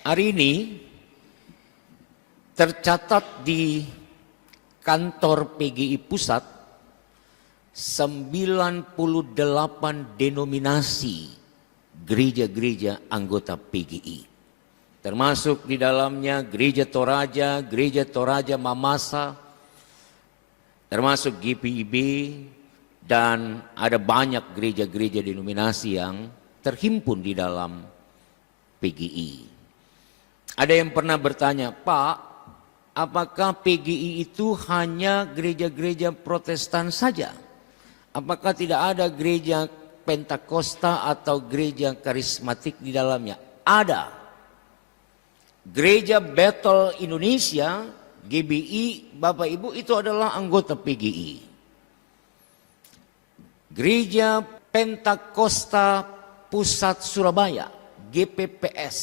Hari ini tercatat di kantor PGI Pusat 98 denominasi gereja-gereja anggota PGI. Termasuk di dalamnya Gereja Toraja Mamasa, termasuk GPIB, dan ada banyak gereja-gereja denominasi yang terhimpun di dalam PGI. Ada yang pernah bertanya, Pak, apakah PGI itu hanya gereja-gereja Protestan saja? Apakah tidak ada gereja Pentakosta atau gereja karismatik di dalamnya? Ada. Gereja Bethel Indonesia, GBI, Bapak Ibu, itu adalah anggota PGI. Gereja Pentakosta Pusat Surabaya, GPPS,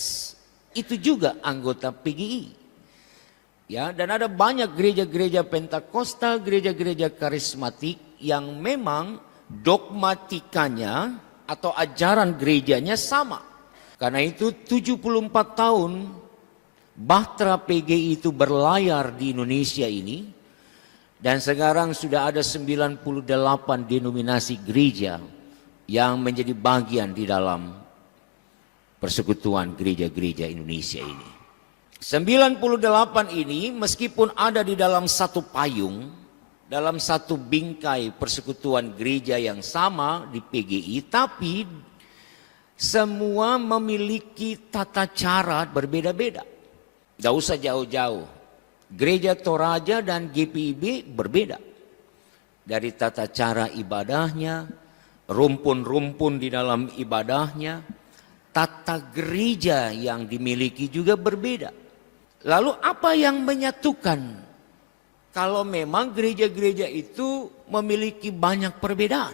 itu juga anggota PGI. Ya, dan ada banyak gereja-gereja Pentakosta, gereja-gereja karismatik yang memang dogmatikanya atau ajaran gerejanya sama. Karena itu 74 tahun Bahtera PGI itu berlayar di Indonesia ini, dan sekarang sudah ada 98 denominasi gereja yang menjadi bagian di dalam persekutuan gereja-gereja Indonesia ini. 98 ini meskipun ada di dalam satu payung, dalam satu bingkai persekutuan gereja yang sama di PGI, tapi semua memiliki tata cara berbeda-beda. Tidak usah jauh-jauh. Gereja Toraja dan GPIB berbeda. Dari tata cara ibadahnya, rumpun-rumpun di dalam ibadahnya, tata gereja yang dimiliki juga berbeda. Lalu apa yang menyatukan? Kalau memang gereja-gereja itu memiliki banyak perbedaan.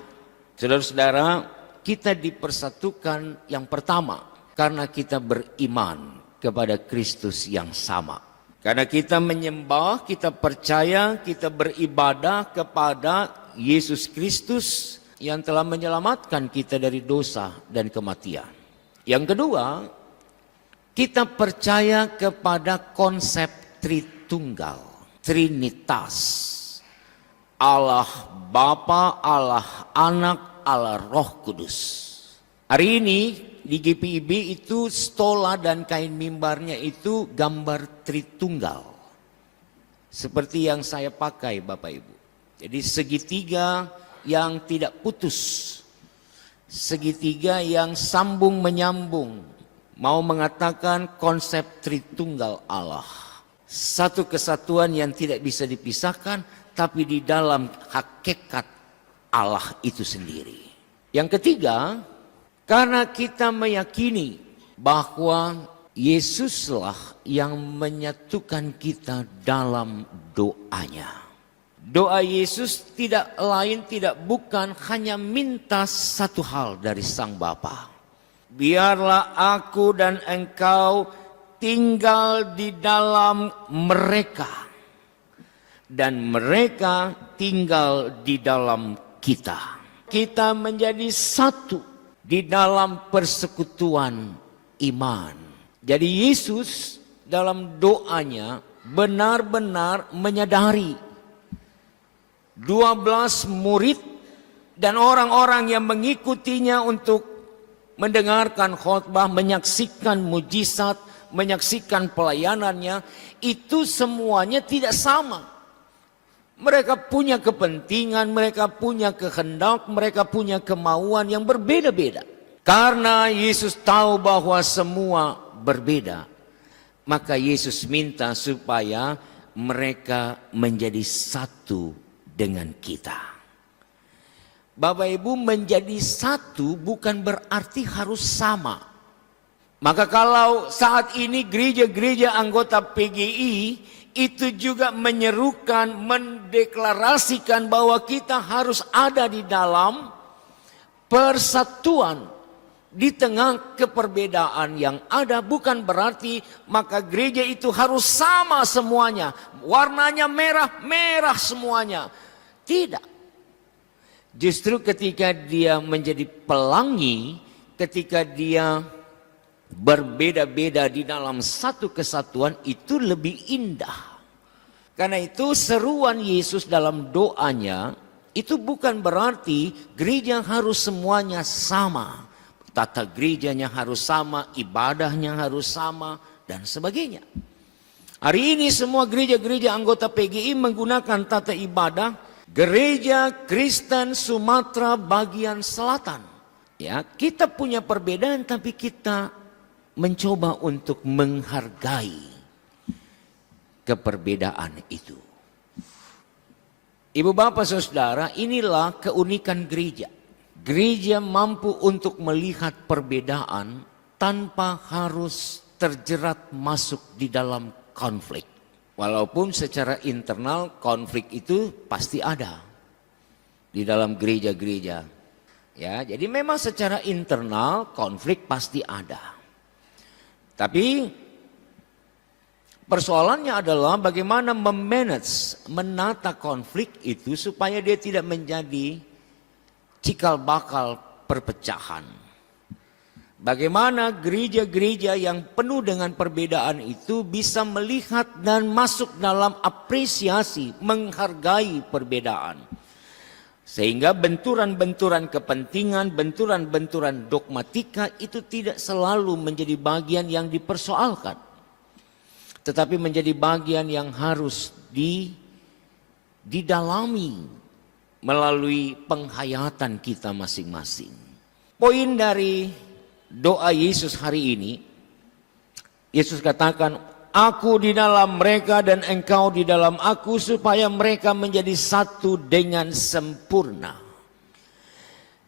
Saudara-saudara, kita dipersatukan yang pertama karena kita beriman kepada Kristus yang sama. Karena kita menyembah, kita percaya, kita beribadah kepada Yesus Kristus yang telah menyelamatkan kita dari dosa dan kematian. Yang kedua, kita percaya kepada konsep Tritunggal, Trinitas. Allah Bapa, Allah Anak, Allah Roh Kudus. Hari ini di GPIB itu stola dan kain mimbarnya itu gambar Tritunggal. Seperti yang saya pakai Bapak Ibu. Jadi segitiga yang tidak putus. Segitiga yang sambung menyambung. Mau mengatakan konsep Tritunggal Allah. Satu kesatuan yang tidak bisa dipisahkan, tapi di dalam hakikat Allah itu sendiri. Yang ketiga, karena kita meyakini bahwa Yesuslah yang menyatukan kita dalam doanya. Doa Yesus tidak lain, tidak bukan hanya minta satu hal dari Sang Bapa. Biarlah aku dan engkau tinggal di dalam mereka, dan mereka tinggal di dalam kita. Kita menjadi satu di dalam persekutuan iman. Jadi Yesus dalam doanya benar-benar menyadari 12 murid dan orang-orang yang mengikutinya untuk mendengarkan khotbah, menyaksikan mujizat, menyaksikan pelayanannya, itu semuanya tidak sama. Mereka punya kepentingan, mereka punya kehendak, mereka punya kemauan yang berbeda-beda. Karena Yesus tahu bahwa semua berbeda, maka Yesus minta supaya mereka menjadi satu dengan kita. Bapak Ibu, menjadi satu bukan berarti harus sama. Maka kalau saat ini gereja-gereja anggota PGI itu juga menyerukan, mendeklarasikan bahwa kita harus ada di dalam persatuan. Di tengah keperbedaan yang ada, bukan berarti maka gereja itu harus sama semuanya. Warnanya merah, merah semuanya. Tidak. Justru ketika dia menjadi pelangi, ketika dia berbeda-beda di dalam satu kesatuan itu lebih indah. Karena itu seruan Yesus dalam doanya itu bukan berarti gereja harus semuanya sama. Tata gerejanya harus sama, ibadahnya harus sama, dan sebagainya. Hari ini semua gereja-gereja anggota PGI menggunakan tata ibadah Gereja Kristen Sumatera bagian selatan. Ya, kita punya perbedaan tapi kita mencoba untuk menghargai keperbedaan itu. Ibu bapak saudara, inilah keunikan gereja. Gereja mampu untuk melihat perbedaan tanpa harus terjerat masuk di dalam konflik. Walaupun secara internal konflik itu pasti ada di dalam gereja-gereja. Ya, jadi memang secara internal konflik pasti ada. Tapi persoalannya adalah bagaimana menata konflik itu supaya dia tidak menjadi cikal bakal perpecahan. Bagaimana gereja-gereja yang penuh dengan perbedaan itu bisa melihat dan masuk dalam apresiasi, menghargai perbedaan. Sehingga benturan-benturan kepentingan, benturan-benturan dogmatika itu tidak selalu menjadi bagian yang dipersoalkan. Tetapi menjadi bagian yang harus didalami melalui penghayatan kita masing-masing. Poin dari doa Yesus hari ini, Yesus katakan, aku di dalam mereka dan engkau di dalam aku supaya mereka menjadi satu dengan sempurna.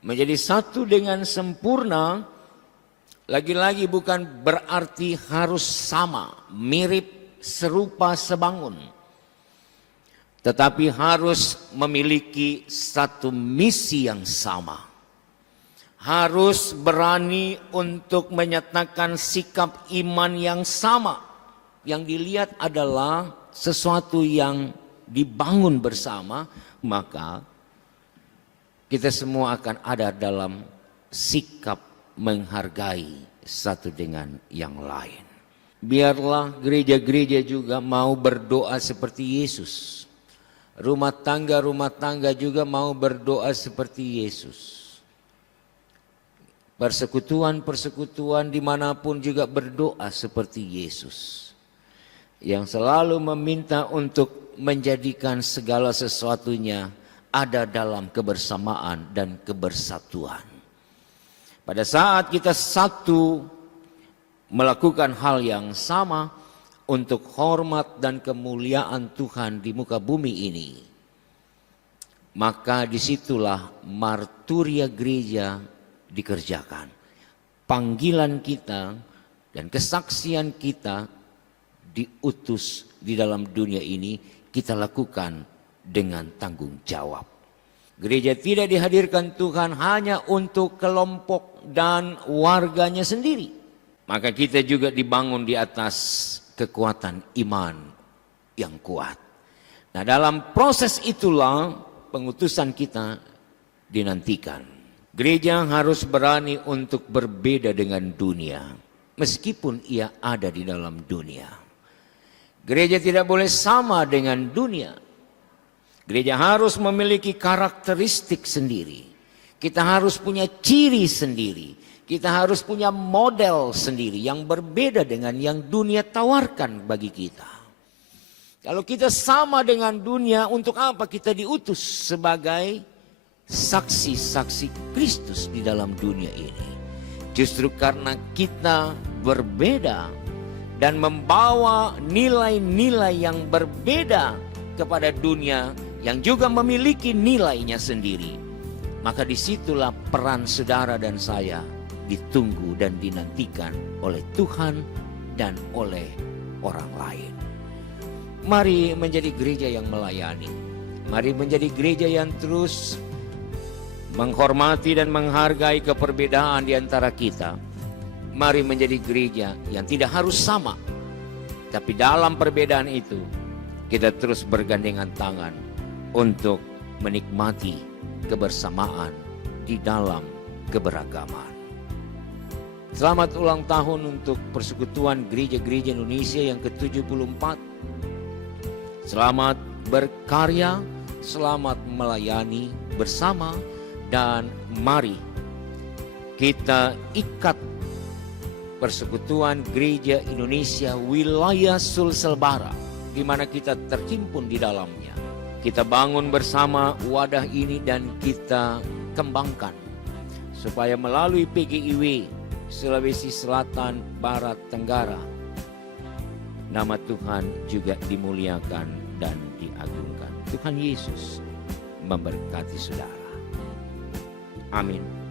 Menjadi satu dengan sempurna, lagi-lagi bukan berarti harus sama, mirip, serupa, sebangun. Tetapi harus memiliki satu misi yang sama. Harus berani untuk menyatakan sikap iman yang sama. Yang dilihat adalah sesuatu yang dibangun bersama, maka kita semua akan ada dalam sikap menghargai satu dengan yang lain. Biarlah gereja-gereja juga mau berdoa seperti Yesus. Rumah tangga juga mau berdoa seperti Yesus. Persekutuan-persekutuan dimanapun juga berdoa seperti Yesus. Yang selalu meminta untuk menjadikan segala sesuatunya ada dalam kebersamaan dan kebersatuan. Pada saat kita satu melakukan hal yang sama, untuk hormat dan kemuliaan Tuhan di muka bumi ini, maka disitulah marturia gereja dikerjakan. Panggilan kita dan kesaksian kita diutus di dalam dunia ini, kita lakukan dengan tanggung jawab. Gereja tidak dihadirkan Tuhan hanya untuk kelompok dan warganya sendiri. Maka kita juga dibangun di atas kekuatan iman yang kuat. Nah, dalam proses itulah pengutusan kita dinantikan. Gereja harus berani untuk berbeda dengan dunia, meskipun ia ada di dalam dunia. Gereja tidak boleh sama dengan dunia. Gereja harus memiliki karakteristik sendiri. Kita harus punya ciri sendiri. Kita harus punya model sendiri yang berbeda dengan yang dunia tawarkan bagi kita. Kalau kita sama dengan dunia, untuk apa kita diutus sebagai saksi-saksi Kristus di dalam dunia ini? Justru karena kita berbeda dan membawa nilai-nilai yang berbeda kepada dunia yang juga memiliki nilainya sendiri. Maka disitulah peran saudara dan saya ditunggu dan dinantikan oleh Tuhan dan oleh orang lain. Mari menjadi gereja yang melayani. Mari menjadi gereja yang terus menghormati dan menghargai keperbedaan di antara kita. Mari menjadi gereja yang tidak harus sama, tapi dalam perbedaan itu kita terus bergandengan tangan untuk menikmati kebersamaan di dalam keberagaman. Selamat ulang tahun untuk Persekutuan Gereja-Gereja Indonesia yang ke-74. Selamat berkarya, selamat melayani bersama, dan mari kita ikat Persekutuan Gereja Indonesia wilayah Sulsel Barat, di mana kita terhimpun di dalamnya. Kita bangun bersama wadah ini dan kita kembangkan supaya melalui PGIW Sulawesi Selatan, Barat, Tenggara, nama Tuhan juga dimuliakan dan diagungkan. Tuhan Yesus memberkati saudara. Amin.